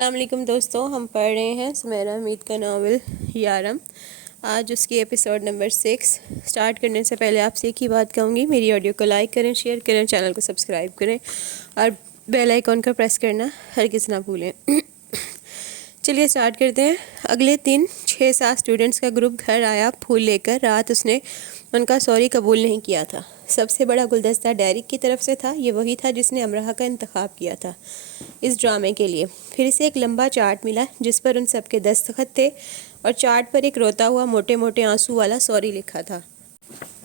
السلام علیکم دوستوں، ہم پڑھ رہے ہیں سمیرہ حمید کا ناول یارم۔ آج اس کی ایپیسوڈ نمبر 6 سٹارٹ کرنے سے پہلے آپ سے ایک ہی بات کہوں گی، میری آڈیو کو لائک کریں، شیئر کریں، چینل کو سبسکرائب کریں اور بیل آئیکن کا پریس کرنا ہرگز نہ بھولیں۔ چلیے سٹارٹ کرتے ہیں۔ اگلے دن 6-7 اسٹوڈنٹس کا گروپ گھر آیا پھول لے کر۔ رات اس نے ان کا سوری قبول نہیں کیا تھا۔ سب سے بڑا گلدستہ ڈیرک کی طرف سے تھا۔ یہ وہی تھا جس نے امرہ کا انتخاب کیا تھا اس ڈرامے کے لیے۔ پھر اسے ایک لمبا چارٹ ملا جس پر ان سب کے دستخط تھے اور چارٹ پر ایک روتا ہوا موٹے موٹے آنسو والا سوری لکھا تھا۔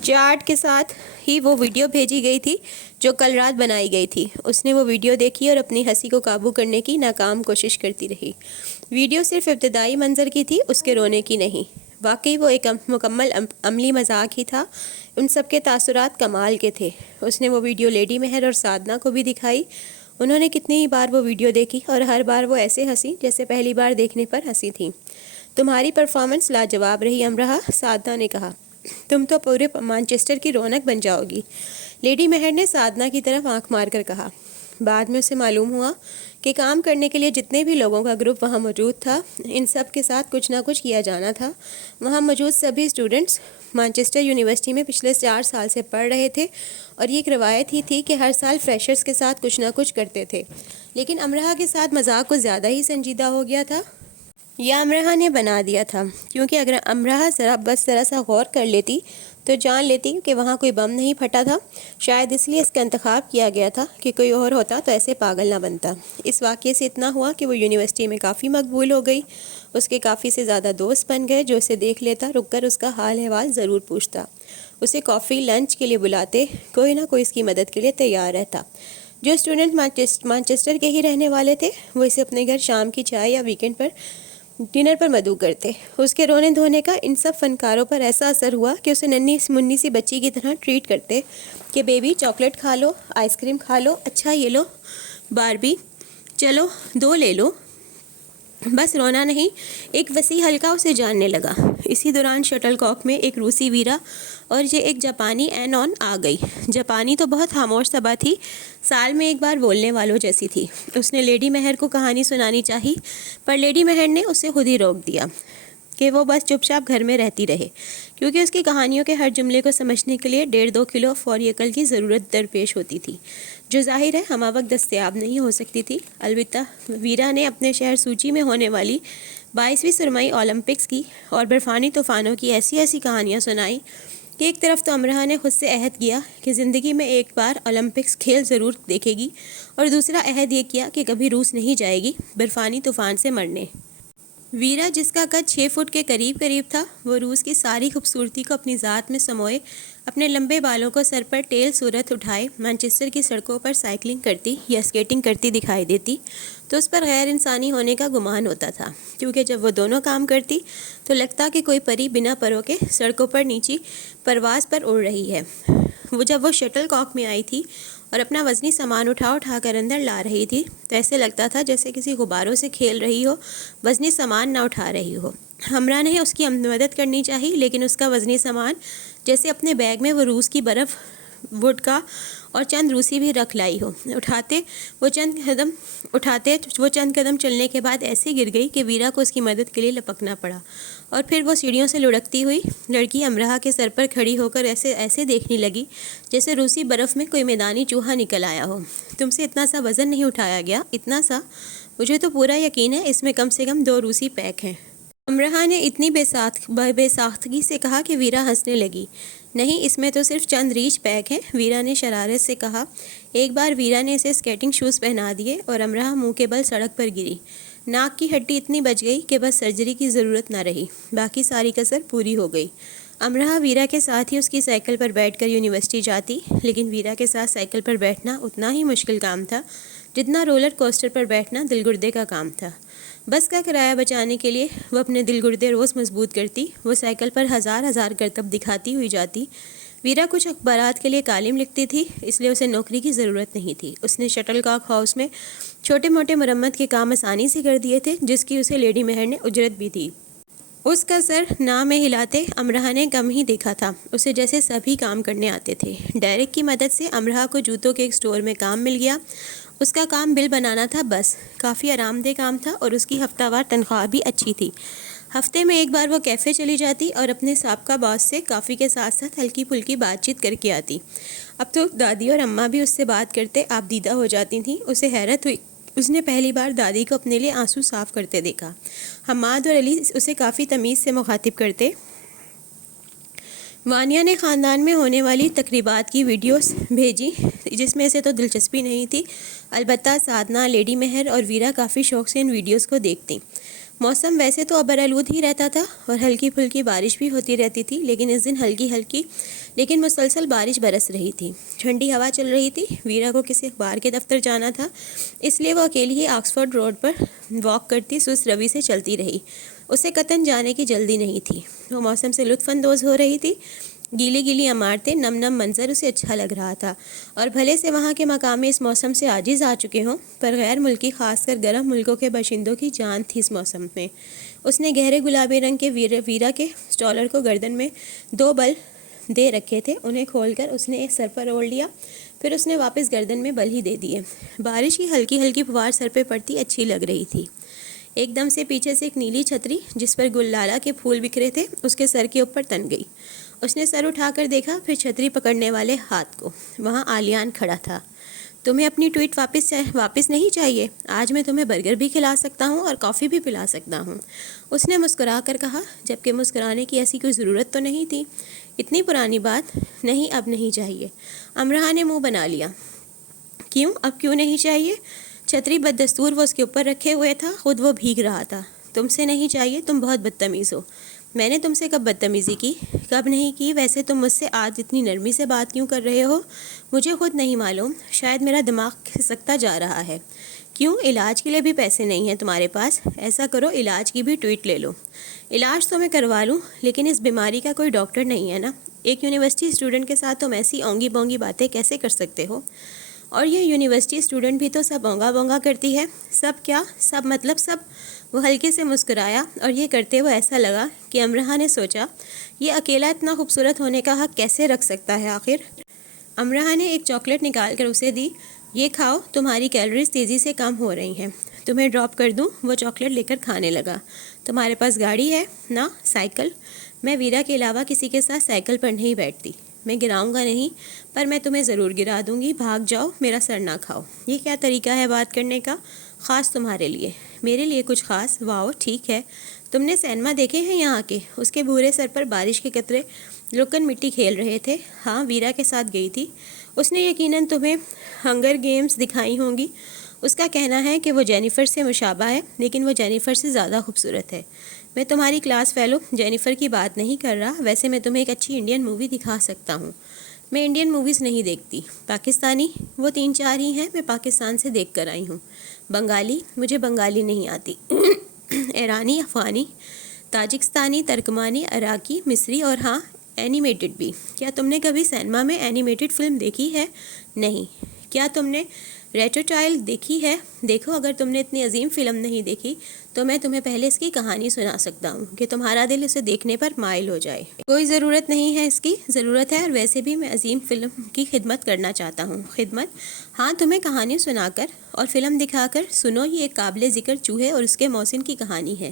چارٹ کے ساتھ ہی وہ ویڈیو بھیجی گئی تھی جو کل رات بنائی گئی تھی۔ اس نے وہ ویڈیو دیکھی اور اپنی ہنسی کو قابو کرنے کی ناکام کوشش کرتی رہی۔ ویڈیو صرف ابتدائی منظر کی تھی، اس کے رونے کی نہیں۔ واقعی وہ ایک مکمل عملی مذاق ہی تھا۔ ان سب کے تاثرات کمال کے تھے۔ اس نے وہ ویڈیو لیڈی مہر اور سادنا کو بھی دکھائی۔ انہوں نے کتنی ہی بار وہ ویڈیو دیکھی اور ہر بار وہ ایسے ہنسی جیسے پہلی بار دیکھنے پر ہنسی تھی۔ تمہاری پرفارمنس لاجواب رہی امرہ، سادنا نے کہا۔ تم تو پورے مانچسٹر کی رونق بن جاؤ گی، لیڈی مہر نے سادنا کی طرف آنکھ مار کر کہا۔ بعد میں اسے معلوم ہوا کہ کام کرنے کے لیے جتنے بھی لوگوں کا گروپ وہاں موجود تھا، ان سب کے ساتھ کچھ نہ کچھ کیا جانا تھا۔ وہاں موجود سبھی اسٹوڈنٹس مانچسٹر یونیورسٹی میں پچھلے 4 سال سے پڑھ رہے تھے اور یہ ایک روایت ہی تھی کہ ہر سال فریشرز کے ساتھ کچھ نہ کچھ کرتے تھے۔ لیکن امرہ کے ساتھ مذاق کچھ زیادہ ہی سنجیدہ ہو گیا تھا، یا امرہ نے بنا دیا تھا، کیونکہ اگر امرہ ذرا سا غور کر لیتی تو جان لیتی کہ وہاں کوئی بم نہیں پھٹا تھا۔ شاید اس لیے اس کا انتخاب کیا گیا تھا کہ کوئی اور ہوتا تو ایسے پاگل نہ بنتا۔ اس واقعے سے اتنا ہوا کہ وہ یونیورسٹی میں کافی مقبول ہو گئی۔ اس کے کافی سے زیادہ دوست بن گئے جو اسے دیکھ لیتا رک کر اس کا حال احوال ضرور پوچھتا، اسے کافی لنچ کے لیے بلاتے، کوئی نہ کوئی اس کی مدد کے لیے تیار رہتا۔ جو اسٹوڈنٹ مانچسٹر کے ہی رہنے والے تھے وہ اسے اپنے گھر شام کی چائے یا ویکینڈ پر ڈنر پر مدعو کرتے۔ اس کے رونے دھونے کا ان سب فنکاروں پر ایسا اثر ہوا کہ اسے ننھی منی سی بچی کی طرح ٹریٹ کرتے کہ بیبی چاکلیٹ کھا لو، آئس کریم کھا لو، اچھا یہ لو باربی، چلو 2 لے لو، بس رونا نہیں۔ ایک وسیع حلقہ اسے جاننے لگا۔ اسی دوران شٹل کاک میں ایک روسی ویرا اور یہ ایک جاپانی اینون آ گئی۔ جاپانی تو بہت خاموش طبع تھی، سال میں ایک بار بولنے والوں جیسی تھی۔ اس نے لیڈی مہر کو کہانی سنانی چاہی، پر لیڈی مہر نے اسے خود ہی روک دیا کہ وہ بس چپ چاپ گھر میں رہتی رہے، کیونکہ اس کی کہانیوں کے ہر جملے کو سمجھنے کے لیے 1.5-2 کلو فوری عقل کی ضرورت درپیش ہوتی تھی، جو ظاہر ہے ہمہ وقت دستیاب نہیں ہو سکتی تھی۔ البتہ ویرا نے اپنے شہر سوچی میں ہونے والی 22ویں سرمائی اولمپکس کی اور برفانی طوفانوں کی ایسی ایسی کہانیاں سنائی کہ ایک طرف تو امرہ نے خود سے عہد کیا کہ زندگی میں ایک بار اولمپکس کھیل ضرور دیکھے گی، اور دوسرا عہد یہ کیا کہ کبھی روس نہیں جائے گی برفانی طوفان سے مرنے۔ ویرا جس کا قد 6 فٹ کے قریب تھا، وہ روس کی ساری خوبصورتی کو اپنی ذات میں سموئے اپنے لمبے بالوں کو سر پر ٹیل صورت اٹھائے مانچسٹر کی سڑکوں پر سائیکلنگ کرتی یا اسکیٹنگ کرتی دکھائی دیتی تو اس پر غیر انسانی ہونے کا گمان ہوتا تھا، کیونکہ جب وہ دونوں کام کرتی تو لگتا کہ کوئی پری بنا پروں کے سڑکوں پر نیچی پرواز پر اڑ رہی ہے۔ جب وہ شٹل کاک میں آئی تھی اور اپنا وزنی سامان اٹھا کر اندر لا رہی تھی تو ایسے لگتا تھا جیسے کسی غباروں سے کھیل رہی ہو، وزنی سامان نہ اٹھا رہی ہو۔ امرہ نے اس کی مدد کرنی چاہی، لیکن اس کا وزنی سامان جیسے اپنے بیگ میں وہ روس کی برف، وڈکا اور چند روسی بھی رکھ لائی ہو۔ اٹھاتے وہ چند قدم چلنے کے بعد ایسے گر گئی کہ ویرا کو اس کی مدد کے لیے لپکنا پڑا، اور پھر وہ سیڑھیوں سے لڑکتی ہوئی لڑکی امرہ کے سر پر کھڑی ہو کر ایسے دیکھنے لگی جیسے روسی برف میں کوئی میدانی چوہا نکل آیا ہو۔ تم سے اتنا سا وزن نہیں اٹھایا گیا، اتنا سا؟ مجھے تو پورا یقین ہے اس میں کم سے کم 2 روسی پیک ہیں۔ امرہ نے اتنی بے ساختگی سے کہا کہ ویرا ہنسنے لگی۔ نہیں، اس میں تو صرف چند ریچھ پیک ہیں، ویرا نے شرارت سے کہا۔ ایک بار ویرا نے اسے اسکیٹنگ شوز پہنا دیے اور امرہ منہ کے بل سڑک پر گری۔ ناک کی ہڈی اتنی بچ گئی کہ بس سرجری کی ضرورت نہ رہی، باقی ساری کسر پوری ہو گئی۔ امرہ ویرا کے ساتھ ہی اس کی سائیکل پر بیٹھ کر یونیورسٹی جاتی، لیکن ویرا کے ساتھ سائیکل پر بیٹھنا اتنا ہی مشکل کام تھا جتنا رولر کوسٹر پر بیٹھنا دل گردے کا کام تھا۔ بس کا کرایہ بچانے کے لیے وہ اپنے دل گردے روز مضبوط کرتی، وہ سائیکل پر ہزار کرتب دکھاتی ہوئی جاتی۔ ویرا کچھ اخبارات کے لیے کالم لکھتی تھی، اس لیے اسے نوکری کی ضرورت نہیں تھی۔ اس نے شٹل کاک ہاؤس میں چھوٹے موٹے مرمت کے کام آسانی سے کر دیے تھے، جس کی اسے لیڈی مہر نے اجرت بھی دی۔ اس کا سر نہ میں ہلاتے امرہ نے کم ہی دیکھا تھا، اسے جیسے سبھی کام کرنے آتے تھے۔ ڈیرک کی مدد سے امرہ کو جوتوں کے ایک سٹور میں کام مل گیا۔ اس کا کام بل بنانا تھا، بس کافی آرام دہ کام تھا اور اس کی ہفتہ وار تنخواہ بھی اچھی تھی۔ ہفتے میں ایک بار وہ کیفے چلی جاتی اور اپنے سابقہ باس سے کافی کے ساتھ ساتھ ہلکی پھلکی بات چیت کر کے آتی۔ اب تو دادی اور اماں بھی اس سے بات کرتے آپ دیدہ ہو جاتی تھیں۔ اسے حیرت ہوئی، اس نے پہلی بار دادی کو اپنے لیے آنسو صاف کرتے دیکھا۔ حماد اور علی اسے کافی تمیز سے مخاطب کرتے۔ وانیہ نے خاندان میں ہونے والی تقریبات کی ویڈیوز بھیجی، جس میں سے تو دلچسپی نہیں تھی، البتہ سادنا، لیڈی مہر اور ویرا کافی شوق سے ان ویڈیوز کو دیکھتیں۔ موسم ویسے تو ابرآلود ہی رہتا تھا اور ہلکی پھلکی بارش بھی ہوتی رہتی تھی، لیکن اس دن ہلکی لیکن مسلسل بارش برس رہی تھی۔ ٹھنڈی ہوا چل رہی تھی۔ ویرا کو کسی اخبار کے دفتر جانا تھا، اس لیے وہ اکیلی ہی آکسفورڈ روڈ پر واک کرتی سست روی سے چلتی رہی۔ اسے قطعاً جانے کی جلدی نہیں تھی، وہ موسم سے لطف اندوز ہو رہی تھی۔ گیلی عمارتیں، نم منظر اسے اچھا لگ رہا تھا، اور بھلے سے وہاں کے مقامی اس موسم سے عاجز آ چکے ہوں، پر غیر ملکی خاص کر گرم ملکوں کے باشندوں کی جان تھی اس موسم میں۔ اس نے گہرے گلابی رنگ کے ویرا کے سٹالر کو گردن میں 2 بل دے رکھے تھے، انہیں کھول کر اس نے ایک سر پر اوڑھ لیا، پھر اس نے واپس گردن میں بل ہی دے دیے۔ بارش کی ہلکی فوار سر پہ پڑتی اچھی لگ رہی تھی۔ ایک دم سے پیچھے سے ایک نیلی چھتری جس پر گل لالہ کے پھول بکھرے تھے اس کے سر کے اوپر تن گئی۔ اس نے سر اٹھا کر دیکھا، پھر چھتری پکڑنے والے ہاتھ کو۔ وہاں آلیان کھڑا تھا۔ تمہیں اپنی ٹویٹ واپس نہیں چاہیے؟ آج میں تمہیں برگر بھی کھلا سکتا ہوں اور کافی بھی پلا سکتا ہوں، اس نے مسکرا کر کہا، جبکہ مسکرانے کی ایسی کوئی ضرورت تو نہیں تھی۔ اتنی پرانی بات نہیں، اب نہیں چاہیے۔ امرہ نے منہ بنا لیا۔ کیوں؟ اب کیوں نہیں چاہیے؟ چھتری بددستور وہ اس کے اوپر رکھے ہوئے تھا، خود وہ بھیگ رہا تھا۔ تم سے نہیں چاہیے، تم بہت بدتمیز ہو۔ میں نے تم سے کب بدتمیزی کی؟ کب نہیں کی؟ ویسے تم مجھ سے آج اتنی نرمی سے بات کیوں کر رہے ہو؟ مجھے خود نہیں معلوم، شاید میرا دماغ کھسکتا جا رہا ہے۔ کیوں؟ علاج کے لیے بھی پیسے نہیں ہیں تمہارے پاس؟ ایسا کرو، علاج کی بھی ٹویٹ لے لو۔ علاج تو میں کروا لوں، لیکن اس بیماری کا کوئی ڈاکٹر نہیں ہے نا۔ ایک یونیورسٹی اسٹوڈنٹ کے ساتھ تم ایسی اونگی بونگی باتیں کیسے کر سکتے ہو؟ اور یہ یونیورسٹی اسٹوڈنٹ بھی تو سب اونگا بونگا کرتی ہے۔ سب کیا؟ سب مطلب سب۔ وہ ہلکے سے مسکرایا، اور یہ کرتے ہوئے ایسا لگا کہ امرہ نے سوچا، یہ اکیلا اتنا خوبصورت ہونے کا حق کیسے رکھ سکتا ہے آخر؟ امرہ نے ایک چاکلیٹ نکال کر اسے دی۔ یہ کھاؤ، تمہاری کیلوریز تیزی سے کم ہو رہی ہیں۔ تمہیں ڈراپ کر دوں؟ وہ چاکلیٹ لے کر کھانے لگا۔ تمہارے پاس گاڑی ہے نا؟ سائیکل؟ میں ویرا کے علاوہ کسی کے ساتھ سائیکل پر نہیں بیٹھتی۔ میں گراؤں گا نہیں، پر میں تمہیں ضرور گرا دوں گی۔ بھاگ جاؤ، میرا سر نہ کھاؤ۔ یہ کیا طریقہ ہے بات کرنے کا؟ خاص تمہارے لیے۔ میرے لیے کچھ خاص؟ واؤ، ٹھیک ہے۔ تم نے سینما دیکھے ہیں یہاں کے؟ اس کے بھورے سر پر بارش کے قطرے لکن مٹی کھیل رہے تھے۔ ہاں، ویرا کے ساتھ گئی تھی۔ اس نے یقیناً تمہیں ہنگر گیمز دکھائی ہوں گی۔ اس کا کہنا ہے کہ وہ جینیفر سے مشابہ ہے، لیکن وہ جینیفر سے زیادہ خوبصورت ہے۔ میں تمہاری کلاس فیلو جینیفر کی بات نہیں کر رہا، ویسے میں تمہیں ایک اچھی انڈین مووی دکھا سکتا ہوں۔ میں انڈین موویز نہیں دیکھتی۔ پاکستانی؟ وہ 3-4 ہی ہیں، میں پاکستان سے دیکھ کر آئی ہوں۔ بنگالی؟ مجھے بنگالی نہیں آتی۔ ایرانی، افغانی، تاجکستانی، ترکمانی، عراقی، مصری، اور ہاں، اینیمیٹڈ بھی۔ کیا تم نے کبھی سینما میں اینیمیٹڈ فلم دیکھی ہے؟ نہیں۔ کیا تم نے ریٹوٹائل دیکھی ہے؟ دیکھو، اگر تم نے اتنی عظیم فلم نہیں دیکھی تو میں تمہیں پہلے اس کی کہانی سنا سکتا ہوں کہ تمہارا دل اسے دیکھنے پر مائل ہو جائے۔ کوئی ضرورت نہیں ہے اس کی۔ ضرورت ہے، اور ویسے بھی میں عظیم فلم کی خدمت کرنا چاہتا ہوں۔ خدمت؟ ہاں، تمہیں کہانی سنا کر اور فلم دکھا کر۔ سنو، یہ ایک قابل ذکر چوہے اور اس کے محسن کی کہانی ہے۔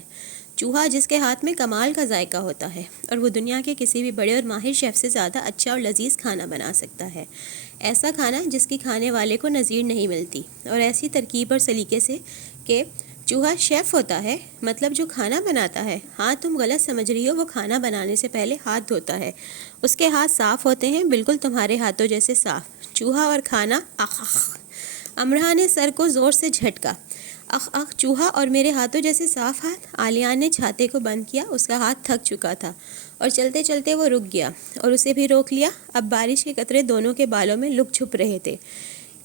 چوہا جس کے ہاتھ میں کمال کا ذائقہ ہوتا ہے، اور وہ دنیا کے کسی بھی بڑے اور ماہر شیف سے زیادہ اچھا اور لذیذ کھانا بنا سکتا ہے۔ ایسا کھانا جس کی کھانے والے کو نظیر نہیں ملتی، اور ایسی ترکیب اور سلیقے سے کہ چوہا شیف ہوتا ہے، مطلب جو کھانا بناتا ہے۔ ہاں، تم غلط سمجھ رہی ہو، وہ کھانا بنانے سے پہلے ہاتھ دھوتا ہے۔ اس کے ہاتھ صاف ہوتے ہیں، بالکل تمہارے ہاتھوں جیسے صاف۔ چوہا اور کھانا، اخ اخ۔ امرہ نے سر کو زور سے جھٹکا۔ اخ اخ، چوہا اور میرے ہاتھوں جیسے صاف ہاتھ؟ آلیان نے چھاتے کو بند کیا، اس کا ہاتھ تھک چکا تھا، اور چلتے چلتے وہ رک گیا، اور اسے بھی روک لیا۔ اب بارش کے قطرے دونوں کے بالوں میں لک چھپ رہے تھے۔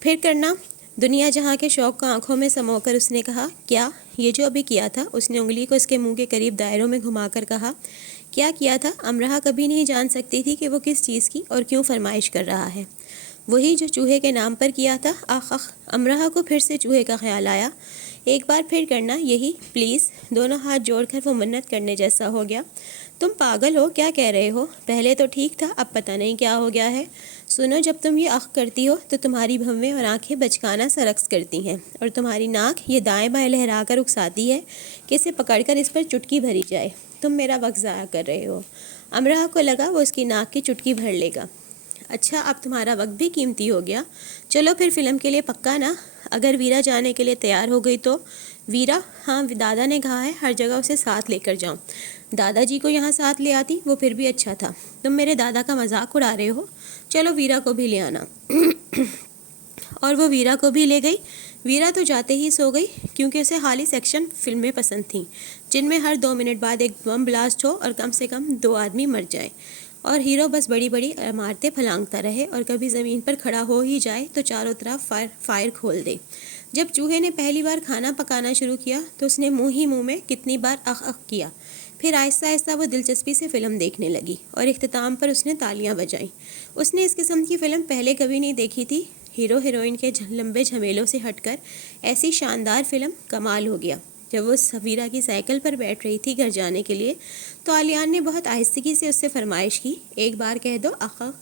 پھر کرنا دنیا جہاں کے شوق کو آنکھوں میں سمو کر اس نے کہا، کیا؟ یہ جو ابھی کیا تھا؟ اس نے انگلی کو اس کے منہ کے قریب دائروں میں گھما کر کہا۔ کیا کیا تھا؟ امرہ کبھی نہیں جان سکتی تھی کہ وہ کس چیز کی اور کیوں فرمائش کر رہا ہے۔ وہی جو چوہے کے نام پر کیا تھا۔ آخ آخ، امراح کو پھر سے چوہے کا خیال آیا۔ ایک بار پھر کرنا یہی پلیز۔ دونوں ہاتھ جوڑ کر وہ منت کرنے جیسا ہو گیا۔ تم پاگل ہو، کیا کہہ رہے ہو؟ پہلے تو ٹھیک تھا، اب پتہ نہیں کیا ہو گیا ہے۔ سنو، جب تم یہ اخ کرتی ہو تو تمہاری بھویں اور آنکھیں بچکانہ سا رقص کرتی ہیں، اور تمہاری ناک یہ دائیں بائیں لہرا کر اکساتی ہے کہ اسے پکڑ کر اس پر چٹکی بھری جائے۔ تم میرا وقت ضائع کر رہے ہو۔ امراح کو لگا وہ اس کی ناک کی چٹکی بھر لے گا۔ اچھا، اب تمہارا وقت بھی قیمتی ہو گیا۔ چلو پھر فلم کے لیے پکا نا؟ اگر ویرا جانے کے لیے تیار ہو گئی تو؟ ویرا؟ ہاں، دادا نے کہا ہے ہر جگہ اسے ساتھ لے کر جاؤں۔ دادا جی کو یہاں ساتھ لے آتی، وہ پھر بھی اچھا تھا۔ تم میرے دادا کا مذاق اڑا رہے ہو۔ چلو ویرا کو بھی لے آنا۔ اور وہ ویرا کو بھی لے گئی۔ ویرا تو جاتے ہی سو گئی، کیونکہ اسے خالی سیکشن فلمیں پسند تھیں جن میں ہر 2 منٹ بعد ایک بم بلاسٹ ہو اور کم سے کم 2 آدمی مر جائیں، اور ہیرو بس بڑی بڑی عمارتیں پھلانگتا رہے، اور کبھی زمین پر کھڑا ہو ہی جائے تو چاروں طرف فائر کھول دے۔ جب چوہے نے پہلی بار کھانا پکانا شروع کیا تو اس نے منہ میں کتنی بار اخ اخ کیا۔ پھر آہستہ آہستہ وہ دلچسپی سے فلم دیکھنے لگی، اور اختتام پر اس نے تالیاں بجائیں۔ اس نے اس قسم کی فلم پہلے کبھی نہیں دیکھی تھی۔ ہیرو ہیروئن کے لمبے جھمیلوں سے ہٹ کر ایسی شاندار فلم کمال ہو گیا۔ جب وہ ویرا کی سائیکل پر بیٹھ رہی تھی گھر جانے کے لیے تو آلیان نے بہت آہستگی سے اس سے فرمائش کی، ایک بار کہہ دو اخ اخ،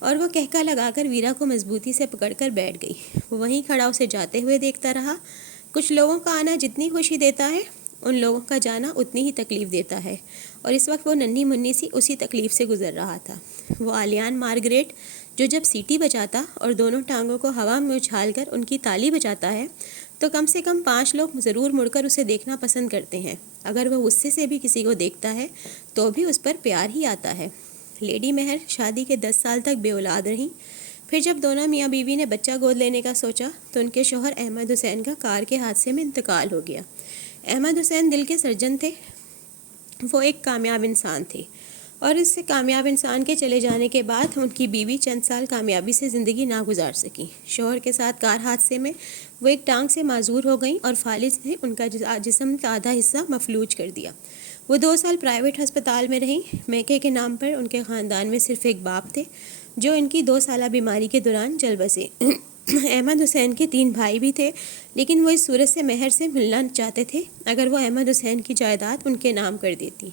اور وہ کہکا لگا کر ویرا کو مضبوطی سے پکڑ کر بیٹھ گئی۔ وہ وہیں کھڑا اسے جاتے ہوئے دیکھتا رہا۔ کچھ لوگوں کا آنا جتنی خوشی دیتا ہے، ان لوگوں کا جانا اتنی ہی تکلیف دیتا ہے، اور اس وقت وہ ننھی منھی سی اسی تکلیف سے گزر رہا تھا۔ وہ آلیان مارگریٹ جو جب سیٹی بجاتا اور دونوں ٹانگوں کو ہوا میں اچھال کر ان کی تالی بجاتا ہے تو کم سے کم 5 لوگ ضرور مڑ کر اسے دیکھنا پسند کرتے ہیں۔ اگر وہ غصے سے بھی کسی کو دیکھتا ہے تو بھی اس پر پیار ہی آتا ہے۔ لیڈی مہر شادی کے 10 سال تک بے اولاد رہیں۔ پھر جب دونوں میاں بیوی نے بچہ گود لینے کا سوچا تو ان کے شوہر احمد حسین کا کار کے حادثے میں انتقال ہو گیا۔ احمد حسین دل کے سرجن تھے۔ وہ ایک کامیاب انسان تھے، اور اس سے کامیاب انسان کے چلے جانے کے بعد ان کی بیوی چند سال کامیابی سے زندگی نہ گزار سکیں۔ شوہر کے ساتھ کار حادثے میں وہ ایک ٹانگ سے معذور ہو گئیں، اور فالج نے ان کا جسم کا آدھا حصہ مفلوج کر دیا۔ وہ 2 سال پرائیویٹ ہسپتال میں رہیں۔ میکے کے نام پر ان کے خاندان میں صرف ایک باپ تھے جو ان کی 2 سالہ بیماری کے دوران چل بسے۔ احمد حسین کے 3 بھائی بھی تھے، لیکن وہ اس صورت سے مہر سے ملنا چاہتے تھے اگر وہ احمد حسین کی جائیداد ان کے نام کر دیتی،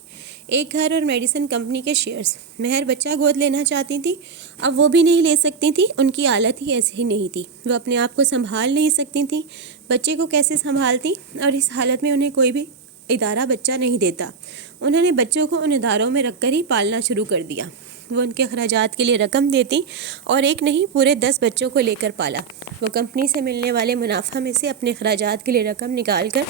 ایک گھر اور میڈیسن کمپنی کے شیئرز۔ مہر بچہ گود لینا چاہتی تھی، اب وہ بھی نہیں لے سکتی تھی، ان کی حالت ہی ایسی ہی نہیں تھی۔ وہ اپنے آپ کو سنبھال نہیں سکتی تھیں، بچے کو کیسے سنبھالتی؟ اور اس حالت میں انہیں کوئی بھی ادارہ بچہ نہیں دیتا۔ انہوں نے بچوں کو ان اداروں میں رکھ کر ہی پالنا شروع کر دیا۔ وہ ان کے اخراجات کے لیے رقم دیتی اور ایک نہیں پورے 10 بچوں کو لے کر پالا۔ وہ کمپنی سے ملنے والے منافع میں سے اپنے اخراجات کے لیے رقم نکال کر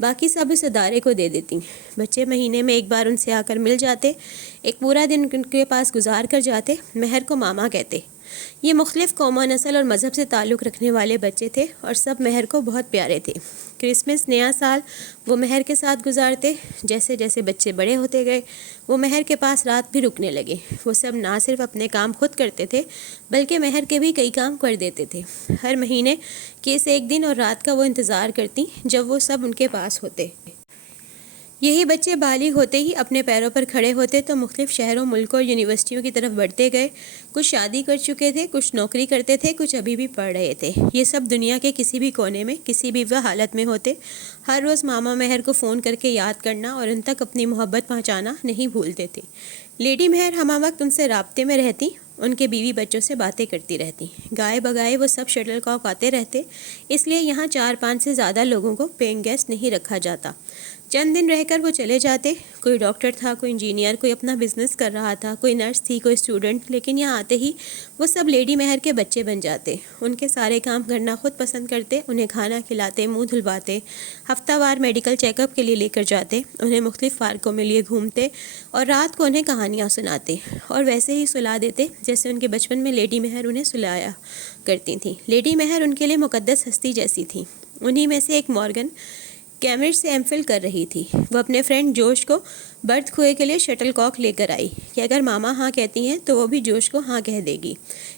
باقی سب اس ادارے کو دے دیتی۔ بچے مہینے میں ایک بار ان سے آ کر مل جاتے، ایک پورا دن ان کے پاس گزار کر جاتے۔ مہر کو ماما کہتے۔ یہ مختلف قوم و نسل اور مذہب سے تعلق رکھنے والے بچے تھے، اور سب مہر کو بہت پیارے تھے۔ کرسمس، نیا سال وہ مہر کے ساتھ گزارتے۔ جیسے جیسے بچے بڑے ہوتے گئے وہ مہر کے پاس رات بھی رکنے لگے۔ وہ سب نہ صرف اپنے کام خود کرتے تھے بلکہ مہر کے بھی کئی کام کر دیتے تھے۔ ہر مہینے کے اس ایک دن اور رات کا وہ انتظار کرتی جب وہ سب ان کے پاس ہوتے۔ یہی بچے بالغ ہوتے ہی اپنے پیروں پر کھڑے ہوتے تو مختلف شہروں، ملکوں اور یونیورسٹیوں کی طرف بڑھتے گئے۔ کچھ شادی کر چکے تھے، کچھ نوکری کرتے تھے، کچھ ابھی بھی پڑھ رہے تھے۔ یہ سب دنیا کے کسی بھی کونے میں کسی بھی وہ حالت میں ہوتے۔ ہر روز ماما مہر کو فون کر کے یاد کرنا اور ان تک اپنی محبت پہنچانا نہیں بھولتے تھے۔ لیڈی مہر ہمہ وقت ان سے رابطے میں رہتی، ان کے بیوی بچوں سے باتیں کرتی رہتی۔ گائے بگائے وہ سب شٹل کاک آتے رہتے، اس لیے یہاں 4-5 سے زیادہ لوگوں کو پینگ گیسٹ نہیں رکھا جاتا۔ چند دن رہ کر وہ چلے جاتے۔ کوئی ڈاکٹر تھا، کوئی انجینئر، کوئی اپنا بزنس کر رہا تھا، کوئی نرس تھی، کوئی اسٹوڈنٹ، لیکن یہاں آتے ہی وہ سب لیڈی مہر کے بچے بن جاتے۔ ان کے سارے کام کرنا خود پسند کرتے، انہیں کھانا کھلاتے، منہ دھلواتے، ہفتہ وار میڈیکل چیک اپ کے لیے لے کر جاتے، انہیں مختلف پارکوں میں لیے گھومتے، اور رات کو انہیں کہانیاں سناتے، اور ویسے ہی سلا دیتے جیسے ان کے بچپن میں لیڈی مہر انہیں سلایا کرتی تھیں۔ لیڈی مہر ان کے لیے مقدس ہستی جیسی تھیں۔ انہی میں سے ایک مورگن کیمبرج سے ایم فل کر رہی تھی۔ وہ اپنے فرینڈ جوش کو برتھ کھوئے کے لیے شٹل کاک لے کر آئی کہ اگر ماما ہاں کہتی ہیں تو وہ بھی جوش کو ہاں کہہ دے گی۔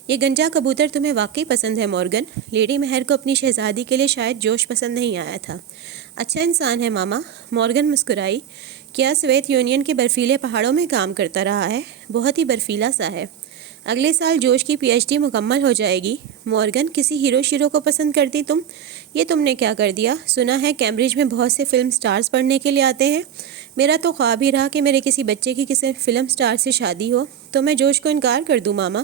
یہ گنجا کبوتر تمہیں واقعی پسند ہے مورگن؟ لیڈی مہر کو اپنی شہزادی کے لیے شاید جوش پسند نہیں آیا تھا۔ اچھا انسان ہے ماما، مورگن مسکرائی۔ کیا سوویت یونین کے برفیلے پہاڑوں میں کام کرتا رہا ہے؟ بہت ہی برفیلا سا ہے۔ اگلے سال جوش کی پی ایچ ڈی مکمل ہو جائے گی۔ مورگن، کسی ہیرو شیرو کو پسند کرتی تم؟ یہ تم نے کیا کر دیا؟ سنا ہے کیمبرج میں بہت سے فلم سٹارز پڑھنے کے لیے آتے ہیں۔ میرا تو خواب ہی رہا کہ میرے کسی بچے کی کسی فلم سٹار سے شادی ہو، تو میں جوش کو انکار کر دوں ماما؟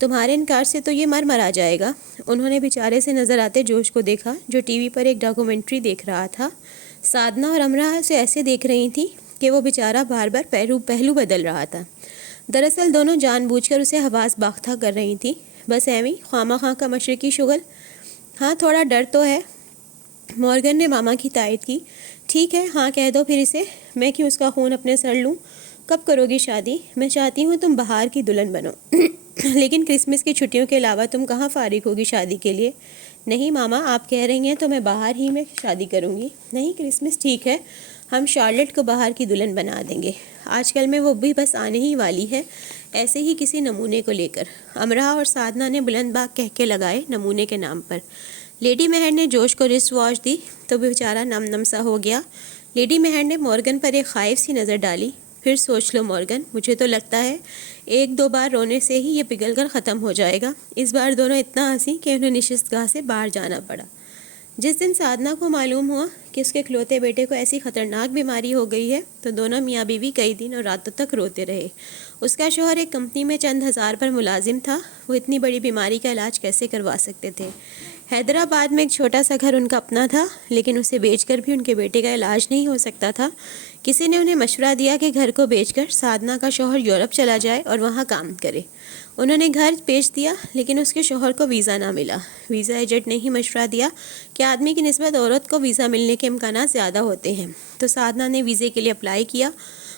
تمہارے انکار سے تو یہ مر آ جائے گا۔ انہوں نے بیچارے سے نظر آتے جوش کو دیکھا جو ٹی وی پر ایک ڈاکومنٹری دیکھ رہا تھا۔ سادنا اور امرا سے ایسے دیکھ رہی تھی کہ وہ بیچارہ بار بار پہلو بدل رہا تھا۔ دراصل دونوں جان بوجھ کر اسے حواس باختہ کر رہی تھی، بس ایویں خواہ خواہ کا مشرقی شغل۔ ہاں تھوڑا ڈر تو ہے۔ مورگن نے ماما کی تائید کی۔ ٹھیک ہے، ہاں کہہ دو پھر اسے، میں کیوں اس کا خون اپنے سر لوں؟ کب کرو گی شادی؟ میں چاہتی ہوں تم بہار کی دلہن بنو لیکن کرسمس کی چھٹیوں کے علاوہ تم کہاں فارغ ہوگی شادی کے لیے؟ نہیں ماما، آپ کہہ رہی ہیں تو میں باہر ہی میں شادی کروں گی۔ نہیں، کرسمس ٹھیک ہے، ہم شارلٹ کو باہر کی دلہن بنا دیں گے۔ آج کل میں وہ بھی بس آنے ہی والی ہے، ایسے ہی کسی نمونے کو لے کر۔ امرا اور سادنا نے بلند باغ کہہ کے لگائے نمونے کے نام پر۔ لیڈی مہر نے جوش کو رسٹ واچ دی تو بیچارہ نم سا ہو گیا۔ لیڈی مہر نے مورگن پر ایک خائف سی نظر ڈالی۔ پھر سوچ لو مورگن، مجھے تو لگتا ہے 1-2 بار رونے سے ہی یہ پگھل کر ختم ہو جائے گا۔ اس بار دونوں اتنا ہنسی کہ انہیں نشست گاہ سے باہر جانا پڑا۔ جس دن سادنا کو معلوم ہوا کہ اس کے کھلوتے بیٹے کو ایسی خطرناک بیماری ہو گئی ہے تو دونوں میاں بیوی کئی دن اور راتوں تک روتے رہے۔ اس کا شوہر ایک کمپنی میں چند ہزار پر ملازم تھا، وہ اتنی بڑی بیماری کا علاج کیسے کروا سکتے تھے؟ حیدرآباد میں ایک چھوٹا سا گھر ان کا اپنا تھا، لیکن اسے بیچ کر بھی ان کے بیٹے کا علاج نہیں ہو سکتا تھا۔ کسی نے انہیں مشورہ دیا کہ گھر کو بیچ کر سادنا کا شوہر یورپ چلا جائے اور وہاں کام کرے۔ انہوں نے گھر بیچ دیا، لیکن اس کے شوہر کو ویزا نہ ملا۔ ویزا ایجنٹ نے ہی مشورہ دیا کہ آدمی کی نسبت عورت کو ویزا ملنے کے امکانات زیادہ ہوتے ہیں، تو سادنا نے ویزے کے لیے اپلائی کیا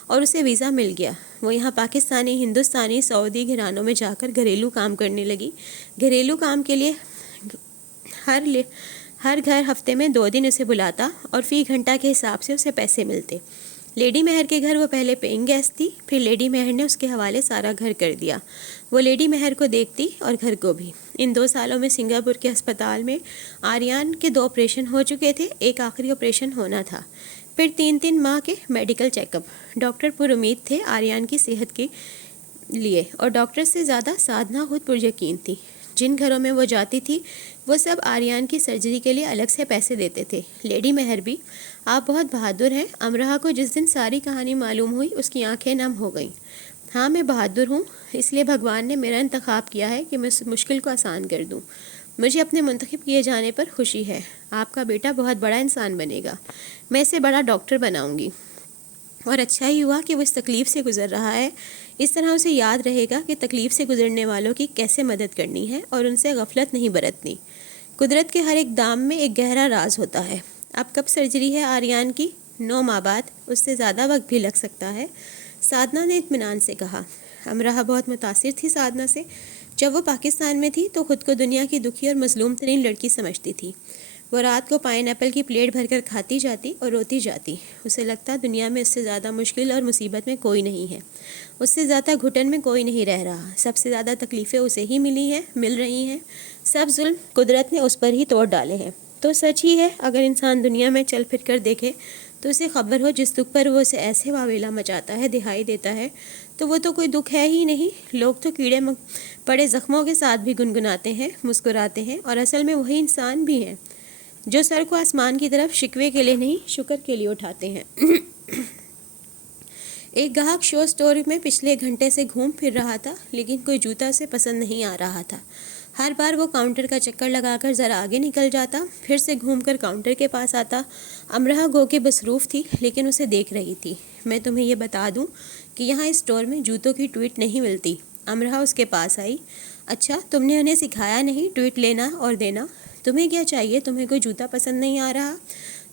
اور اسے ویزا مل گیا۔ وہ یہاں پاکستانی، ہندوستانی، سعودی گھرانوں میں جا کر گھریلو کام کرنے لگی۔ گھریلو کام کے لیے ہر گھر ہفتے میں 2 دن اسے بلاتا اور فی گھنٹہ کے حساب سے اسے پیسے ملتے۔ لیڈی مہر کے گھر وہ پہلے پینگ گیسٹ تھی، پھر لیڈی مہر نے اس کے حوالے سارا گھر کر دیا۔ وہ لیڈی مہر کو دیکھتی اور گھر کو بھی۔ ان 2 سالوں میں سنگاپور کے ہسپتال میں آریان کے 2 آپریشن ہو چکے تھے، ایک آخری آپریشن ہونا تھا۔ پھر 3 ماہ کے میڈیکل چیک اپ۔ ڈاکٹر پر امید تھے آریان کی صحت کے لیے، اور ڈاکٹر سے زیادہ سادنا خود پر یقین تھی۔ جن گھروں میں وہ جاتی تھی وہ سب آریان کی سرجری کے لیے الگ سے پیسے دیتے تھے۔ لیڈی مہر بھی۔ آپ بہت بہادر ہیں۔ امرا کو جس دن ساری کہانی معلوم ہوئی اس کی آنکھیں نم ہو گئیں۔ ہاں میں بہادر ہوں، اس لیے بھگوان نے میرا انتخاب کیا ہے کہ میں اس مشکل کو آسان کر دوں۔ مجھے اپنے منتخب کیے جانے پر خوشی ہے۔ آپ کا بیٹا بہت بڑا انسان بنے گا، میں اسے بڑا ڈاکٹر بناؤں گی، اور اچھا ہی ہوا کہ وہ اس تکلیف سے گزر رہا ہے۔ اس طرح اسے یاد رہے گا کہ تکلیف سے گزرنے والوں کی کیسے مدد کرنی ہے اور ان سے غفلت نہیں برتنی۔ قدرت کے ہر ایک دام میں ایک گہرا راز ہوتا ہے۔ اب کب سرجری ہے آریان کی؟ 9 ماہ بعد، اس سے زیادہ وقت بھی لگ سکتا ہے، سادنا نے اطمینان سے کہا۔ امرا بہت متاثر تھی سادنا سے۔ جب وہ پاکستان میں تھی تو خود کو دنیا کی دکھی اور مظلوم ترین لڑکی سمجھتی تھی۔ وہ رات کو پائن ایپل کی پلیٹ بھر کر کھاتی جاتی اور روتی جاتی۔ اسے لگتا دنیا میں اس سے زیادہ مشکل اور مصیبت میں کوئی نہیں ہے، اس سے زیادہ گھٹن میں کوئی نہیں رہ رہا۔ سب سے زیادہ تکلیفیں اسے ہی مل رہی ہیں، سب ظلم قدرت نے اس پر ہی توڑ ڈالے ہیں۔ تو سچ ہی ہے، اگر انسان دنیا میں چل پھر کر دیکھے تو اسے خبر ہو جس دکھ پر وہ اسے ایسے واویلا مچاتا ہے، دہائی دیتا ہے، تو وہ تو کوئی دکھ ہے ہی نہیں۔ لوگ تو کیڑے پڑے زخموں کے ساتھ بھی گنگناتے ہیں، مسکراتے ہیں، اور اصل میں وہی انسان بھی ہیں جو سر کو آسمان کی طرف شکوے کے لیے نہیں شکر کے لیے اٹھاتے ہیں۔ ایک گاہک شو سٹور میں پچھلے گھنٹے سے گھوم پھر رہا تھا، لیکن کوئی جوتا اسے پسند نہیں آ رہا تھا۔ ہر بار وہ کاؤنٹر کا چکر لگا کر ذرا آگے نکل جاتا، پھر سے گھوم کر کاؤنٹر کے پاس آتا۔ امرا گو کے مصروف تھی لیکن اسے دیکھ رہی تھی۔ میں تمہیں یہ بتا دوں کہ یہاں اس اسٹور میں جوتوں کی ٹویٹ نہیں ملتی۔ امرا اس کے پاس آئی۔ اچھا، تم نے انہیں سکھایا نہیں ٹویٹ لینا اور دینا؟ تمہیں کیا چاہیے؟ تمہیں کوئی جوتا پسند نہیں آ رہا؟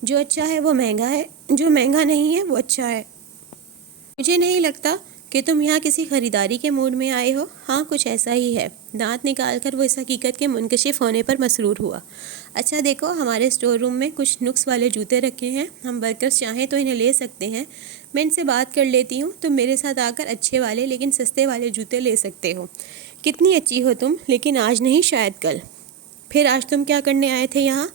جو اچھا ہے وہ مہنگا ہے، جو مہنگا نہیں ہے وہ اچھا ہے۔ مجھے نہیں لگتا کہ تم یہاں کسی خریداری کے موڈ میں آئے ہو۔ ہاں کچھ ایسا ہی ہے۔ دانت نکال کر وہ اس حقیقت کے منکشف ہونے پر مسرور ہوا۔ اچھا دیکھو، ہمارے اسٹور روم میں کچھ نقص والے جوتے رکھے ہیں، ہم ورکرز چاہیں تو انہیں لے سکتے ہیں۔ میں ان سے بات کر لیتی ہوں، تم میرے ساتھ آ کر اچھے والے لیکن سستے والے جوتے لے سکتے ہو۔ کتنی اچھی ہو تم، لیکن آج نہیں شاید کل۔ پھر آج تم کیا کرنے آئے تھے یہاں؟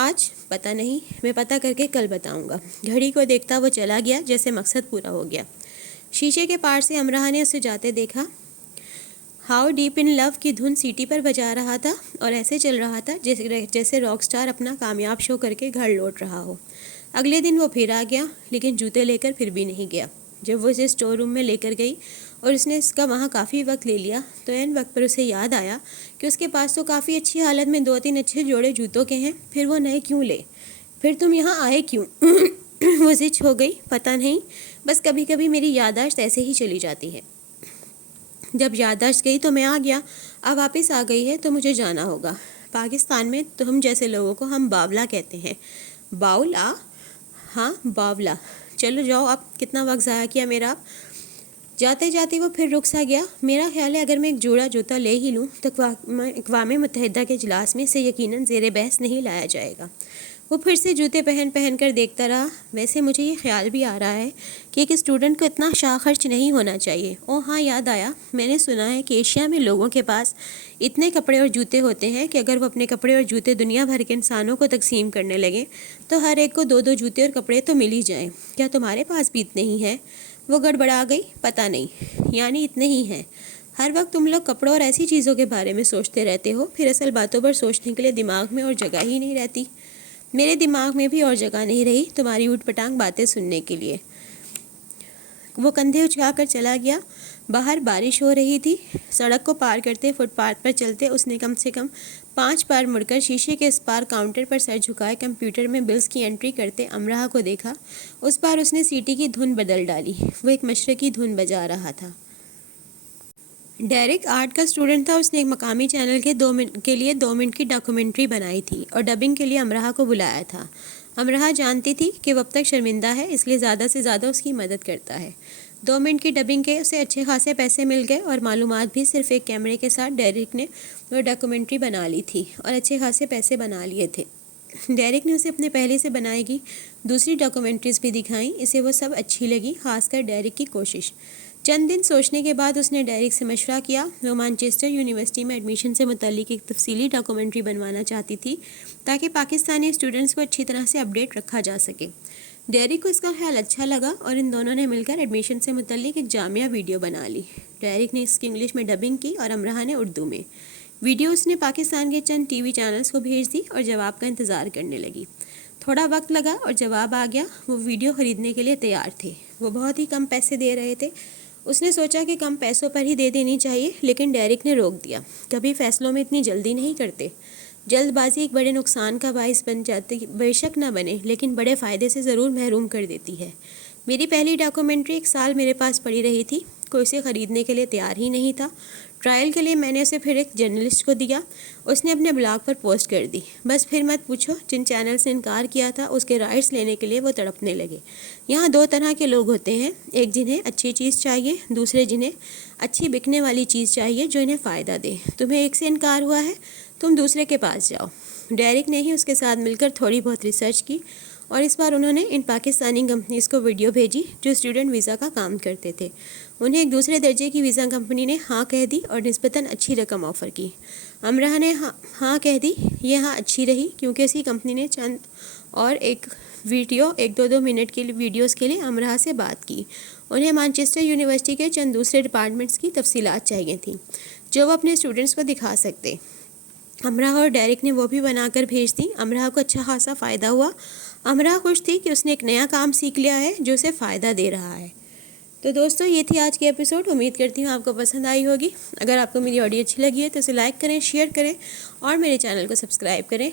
آج پتہ نہیں، میں پتہ کر کے کل بتاؤں گا۔ گھڑی کو دیکھتا وہ چلا گیا، جیسے مقصد پورا ہو گیا۔ شیشے کے پار سے امرا نے اسے جاتے دیکھا۔ ہاؤ ڈیپ ان لو کی دھن سیٹی پر بجا رہا تھا اور ایسے چل رہا تھا جیسے راک سٹار اپنا کامیاب شو کر کے گھر لوٹ رہا ہو۔ اگلے دن وہ پھر آ گیا، لیکن جوتے لے کر پھر بھی نہیں گیا۔ جب وہ اسے اسٹور روم میں لے کر گئی اور اس نے اس کا وہاں کافی وقت لے لیا تو عین وقت پر اسے یاد آیا کہ اس کے پاس تو کافی اچھی حالت میں 2-3 اچھے جوڑے جوتوں کے ہیں، پھر وہ نئے کیوں لے؟ پھر تم یہاں آئے کیوں؟ وہ زچ ہو گئی۔ پتہ نہیں، بس کبھی کبھی میری یادداشت ایسے ہی چلی جاتی ہے۔ جب یادداشت گئی تو میں آ گیا، اب واپس آ گئی ہے تو مجھے جانا ہوگا۔ پاکستان میں تو ہم جیسے لوگوں کو ہم باولا کہتے ہیں۔ باولا؟ ہاں باولا۔ چلو جاؤ، اب کتنا وقت ضائع کیا میرا اب۔ جاتے جاتے وہ پھر رک سا گیا۔ میرا خیال ہے اگر میں ایک جوڑا جوتا لے ہی لوں تو اقوام متحدہ کے اجلاس میں اسے یقیناً زیر بحث نہیں لایا جائے گا۔ وہ پھر سے جوتے پہن کر دیکھتا رہا۔ ویسے مجھے یہ خیال بھی آ رہا ہے کہ ایک اسٹوڈنٹ کو اتنا شاہ خرچ نہیں ہونا چاہیے۔ ہاں یاد آیا، میں نے سنا ہے کہ ایشیا میں لوگوں کے پاس اتنے کپڑے اور جوتے ہوتے ہیں کہ اگر وہ اپنے کپڑے اور جوتے دنیا بھر کے انسانوں کو تقسیم کرنے لگیں تو ہر ایک کو 2-2 جوتے اور کپڑے تو مل ہی جائیں۔ کیا تمہارے پاس بھی اتنے ہی ہیں؟ وہ گڑبڑا گئی۔ پتہ نہیں، یعنی اتنے ہی ہیں۔ ہر وقت تم لوگ کپڑوں اور ایسی چیزوں کے بارے میں سوچتے رہتے ہو، پھر اصل باتوں پر سوچنے کے لیے دماغ میں اور جگہ ہی نہیں رہتی۔ میرے دماغ میں بھی اور جگہ نہیں رہی تمہاری اوٹ پٹانگ باتیں سننے کے لیے۔ وہ کندھے اچھا کر چلا گیا۔ باہر بارش ہو رہی تھی۔ سڑک کو پار کرتے، فٹ پاتھ پر چلتے اس نے کم سے کم 5 بار مڑ کر شیشے کے اس پار کاؤنٹر پر سر جھکائے کمپیوٹر میں بلز کی انٹری کرتے امراہ کو دیکھا۔ اس بار اس نے سیٹی کی دھن بدل ڈالی، وہ ایک مشرقی دھن بجا رہا تھا۔ ڈیرک آرٹ کا اسٹوڈنٹ تھا۔ اس نے ایک مقامی چینل کے لیے 2 منٹ کی ڈاکومنٹری بنائی تھی اور ڈبنگ کے لیے امراہ کو بلایا تھا۔ امراہ جانتی تھی کہ وہ اب تک شرمندہ ہے، اس لیے زیادہ سے زیادہ اس کی مدد کرتا ہے۔ 2 منٹ کی ڈبنگ کے اسے اچھے خاصے پیسے مل گئے اور معلومات بھی۔ صرف ایک کیمرے کے ساتھ ڈیرک نے وہ ڈاکومنٹری بنا لی تھی اور اچھے خاصے پیسے بنا لیے تھے۔ ڈیرک نے اسے اپنے پہلے سے بنائی گئی دوسری ڈاکومنٹریز بھی دکھائیں۔ اسے وہ سب اچھی لگی، خاص کر ڈیرک کی کوشش۔ چند دن سوچنے کے بعد اس نے ڈیرک سے مشورہ کیا۔ وہ مانچسٹر یونیورسٹی میں ایڈمیشن سے متعلق ایک تفصیلی ڈاکومنٹری بنوانا چاہتی تھی تاکہ پاکستانی اسٹوڈنٹس کو اچھی طرح سے اپڈیٹ رکھا جا سکے۔ ڈیرک کو اس کا خیال اچھا لگا اور ان دونوں نے مل کر ایڈمیشن سے متعلق ایک جامعہ ویڈیو بنا لی۔ ڈیرک نے اس کی انگلش میں ڈبنگ کی اور امراہ نے اردو میں۔ ویڈیو اس نے پاکستان کے چند ٹی وی چینلز کو بھیج دی اور جواب کا انتظار کرنے لگی۔ تھوڑا وقت لگا اور جواب آ گیا۔ وہ ویڈیو خریدنے کے لیے تیار تھے۔ وہ بہت ہی کم پیسے دے رہے تھے۔ اس نے سوچا کہ کم پیسوں پر ہی دے دینی چاہیے، لیکن ڈیرک نے روک دیا۔ کبھی فیصلوں میں اتنی جلدی نہیں کرتے۔ جلد بازی ایک بڑے نقصان کا باعث بن جاتی، بے شک نہ بنے، لیکن بڑے فائدے سے ضرور محروم کر دیتی ہے۔ میری پہلی ڈاکومنٹری 1 سال میرے پاس پڑی رہی تھی، کوئی اسے خریدنے کے لیے تیار ہی نہیں تھا۔ ٹرائل کے لیے میں نے اسے پھر ایک جرنلسٹ کو دیا، اس نے اپنے بلاگ پر پوسٹ کر دی۔ بس پھر مت پوچھو، جن چینلز نے انکار کیا تھا اس کے رائٹس لینے کے لیے وہ تڑپنے لگے۔ یہاں 2 طرح کے لوگ ہوتے ہیں، ایک جنہیں اچھی چیز چاہیے، دوسرے جنہیں اچھی بکنے والی چیز چاہیے جو انہیں فائدہ دے۔ تمہیں ایک سے انکار ہوا ہے، تم دوسرے کے پاس جاؤ۔ ڈیرک نے ہی اس کے ساتھ مل کر تھوڑی بہت ریسرچ کی اور اس بار انہوں نے ان پاکستانی کمپنیز کو ویڈیو بھیجی جو اسٹوڈنٹ ویزا کا کام کرتے تھے۔ انہیں ایک دوسرے درجے کی ویزا کمپنی نے ہاں کہہ دی اور نسبتاً اچھی رقم آفر کی۔ امراہ نے ہاں کہہ دی۔ یہ ہاں اچھی رہی کیونکہ اسی کمپنی نے چند اور ایک ویڈیو 1-2 منٹ کے ویڈیوز کے لیے امراہ سے بات کی۔ انہیں مانچسٹر یونیورسٹی کے چند دوسرے ڈپارٹمنٹس کی تفصیلات چاہیے تھیں جو وہ اپنے اسٹوڈنٹس کو دکھا سکتے۔ امراہ اور ڈیرک نے وہ بھی بنا کر بھیج دی۔ امراہ کو اچھا خاصا فائدہ ہوا۔ امراہ خوش تھی کہ اس نے ایک نیا کام سیکھ لیا ہے جو اسے فائدہ دے رہا ہے۔ تو دوستو یہ تھی آج کی ایپیسوڈ۔ امید کرتی ہوں آپ کو پسند آئی ہوگی۔ اگر آپ کو میری آڈیو اچھی لگی ہے تو اسے لائک کریں، شیئر کریں اور میرے چینل کو سبسکرائب کریں۔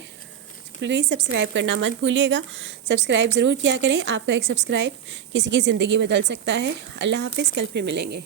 پلیز سبسکرائب کرنا مت بھولیے گا۔ سبسکرائب ضرور کیا کریں، آپ کا ایک سبسکرائب کسی کی زندگی بدل سکتا ہے۔ اللہ حافظ، کل پھر ملیں گے۔